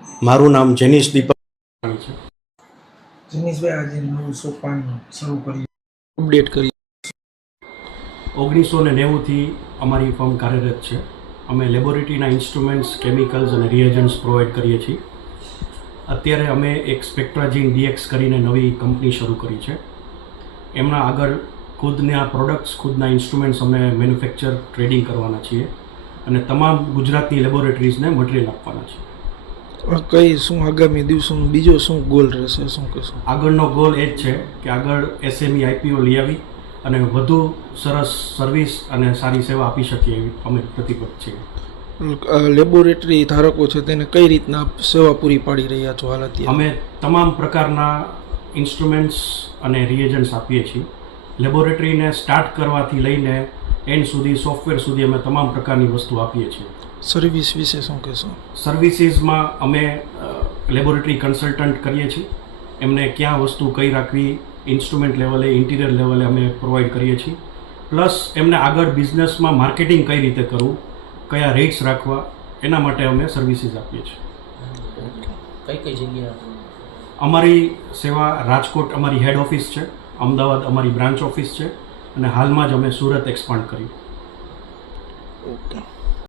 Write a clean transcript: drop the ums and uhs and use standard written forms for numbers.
મારું નામ જેનિશ દીપક છે. જનીશભાઈ આજે નવું સોપાન શરૂ કર્યું, અપડેટ કરી. 1990થી અમારી ફર્મ કાર્યરત છે. અમે લેબોરેટરીના ઇન્સ્ટ્રુમેન્ટ્સ, કેમિકલ્સ અને રિએજન્ટ્સ પ્રોવાઈડ કરીએ છીએ. અત્યારે અમે એક સ્પેક્ટ્રાજીન DX કરીને નવી કંપની શરૂ કરી છે. એમના આગળ ખુદના પ્રોડક્ટ્સ, ખુદના ઇન્સ્ટ્રુમેન્ટ્સ અમે મેન્યુફેક્ચર, ટ્રેડિંગ કરવાના છીએ અને તમામ ગુજરાતની લેબોરેટરીઝને મટીરિયલ આપવાના છીએ. કઈ શું આગામી દિવસોનો બીજો શું ગોલ રહેશે, શું કહેશો? આગળનો ગોલ એ જ છે કે આગળ SME IPO લઈ આવી અને વધુ સરસ સર્વિસ અને સારી સેવા આપી શકીએ એવી અમે પ્રતિબદ્ધ છીએ. લેબોરેટરી ધારકો છે તેને કઈ રીતના સેવા પૂરી પાડી રહ્યા છો હાલ અત્યારે? અમે તમામ પ્રકારના ઇન્સ્ટ્રુમેન્ટ્સ અને રિએજન્ટ્સ આપીએ છીએ. લેબોરેટરીને સ્ટાર્ટ કરવાથી લઈને એન્ડ સુધી, સોફ્ટવેર સુધી અમે તમામ પ્રકારની વસ્તુ આપીએ છીએ. સર્વિસ વિશે શું કહેશો? સર્વિસીસમાં અમે લેબોરેટરી કન્સલ્ટન્ટ કરીએ છીએ. એમને ક્યાં વસ્તુ કઈ રાખવી, ઇન્સ્ટ્રુમેન્ટ લેવલે, ઇન્ટિરિયર લેવલે અમે પ્રોવાઈડ કરીએ છીએ. પ્લસ એમને આગળ બિઝનેસમાં માર્કેટિંગ કઈ રીતે કરવું, કયા રેટ્સ રાખવા, એના માટે અમે સર્વિસીસ આપીએ છીએ. કઈ જગ્યા? અમારી સેવા રાજકોટ અમારી હેડ ઓફિસ છે, અમદાવાદ અમારી બ્રાન્ચ ઓફિસ છે અને હાલમાં જ અમે સુરત એક્સપાન્ડ કર્યું. ઓકે.